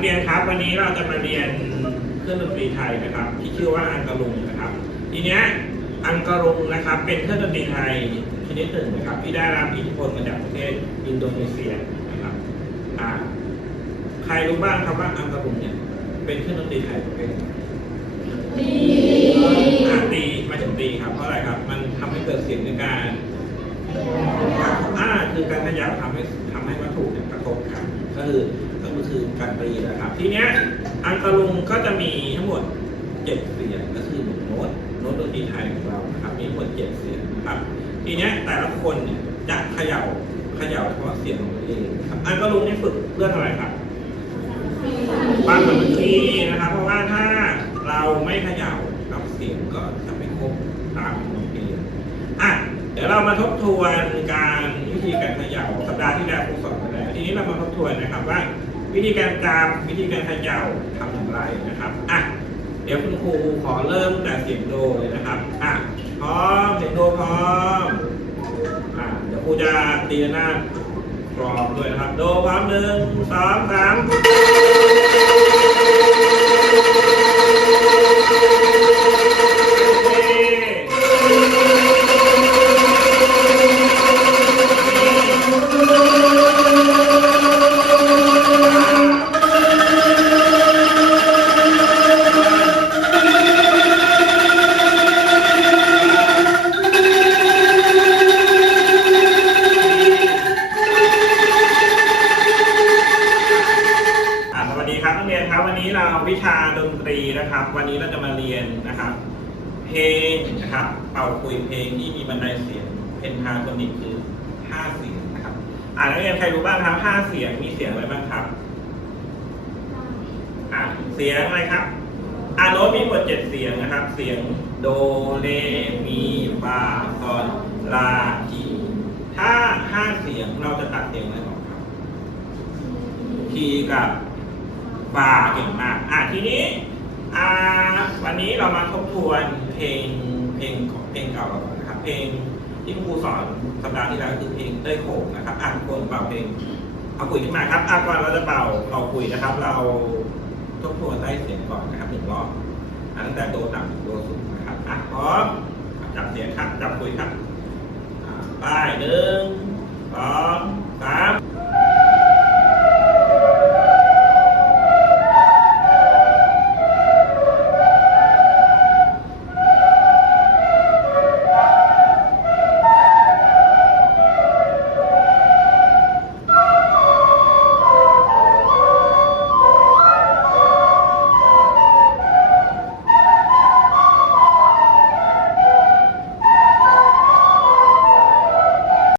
เรียนครับวันนี้เราจะมาเรียนเครื่องดนตรีไทยนะครับ ที่ชื่อว่าอังกะลุงนะครับ ทีเนี้ยอังกะลุงนะครับ เป็นเครื่องดนตรีไทยชนิดหนึ่งนะครับ ที่ได้รับอิทธิพลมาจากประเทศอินโดนีเซียนะครับอ่าใครรู้บ้างครับว่าอังกะลุงเนี่ยเป็นเครื่องดนตรีไทยประเภทไหนอ่าตีมาจากตีครับเพราะอะไรครับ มันทำให้เกิดเสียงในการอ่าคือการขยับทำให้ทำให้วัตถุเนี่ยกระทบกันก็คือก็คือ การตีนะครับ ทีเนี้ยอังกะลุงก็จะมีทั้งหมดเจ็ดเสียงก็คือหนึ่งโน้ตโน้ตดนตรีไทยของเรานะครับมีทั้งหมดเจ็ดเสียงนะครับ ทีเนี้ยแต่ละคนเนี่ยจะเขย่าเขย่าเฉพาะเสียงของตัวเองครับอังกะลุงนี่ฝึกเรื่องอะไรครับความสามัคคีนะครับ เพราะว่าถ้าเราไม่เขย่ากับเสียงก็จะไม่ครบตามของเพลงอะเดี๋ยวเรามาทบทวนการวิธีการเขย่าสัปดาห์ที่แล้วครูสอนไปแล้วทีนี้เรามาทบทวนนะครับว่า วิธีการจำวิธีการเขย่าทำอย่างไรนะครับอะเดี๋ยวคุณครูขอเริ่มแต่เสียงโดเลยนะครับอะพร้อมเสียงโดพร้อมอะเดี๋ยวครูจะตีหน้าดกรอบด้วยนะครับ โดพร้อมหนึ่งสองสามาดนตรีนะครับ วันนี้เราจะมาเรียนนะครับ เพลงนะครับ เป่าคุยเพลงที่มีบรรไดเสียงเพนทาโทนิกคือห้าเสียงนะครับ อ่านักเรียนใครรู้บ้างครับห้าเสียงมีเสียงอะไรบ้างครับอ่าเสียงอะไรครับอ่าโน้ตมีหมดเจ็ดเสียงนะครับ เสียงโดเรมีฟาซอนลาทีถ้าห้าเสียงเราจะตัดเสียงอะไรออกครับคีกับ บาเก่งมาก อะทีนี้อ่าวันนี้เรามาทบทวนเพลงเพลงของเพลงเก่าเราก่อนนะครับ เพลงที่ครูสอนสัปดาห์ที่แล้วคือเพลงเต้ยโขงนะครับอ่านคนเป่าเพลงเอาคุยขึ้นมาครับอะก่อนเราจะเป่าเป่าคุยนะครับ เราทบทวนได้เสียงก่อนนะครับหนึ่งรอบตั้งแต่โดต่ำถึงโดสูงนะครับอะพร้อมจับเสียงครับจับคุยครับไปหนึ่ง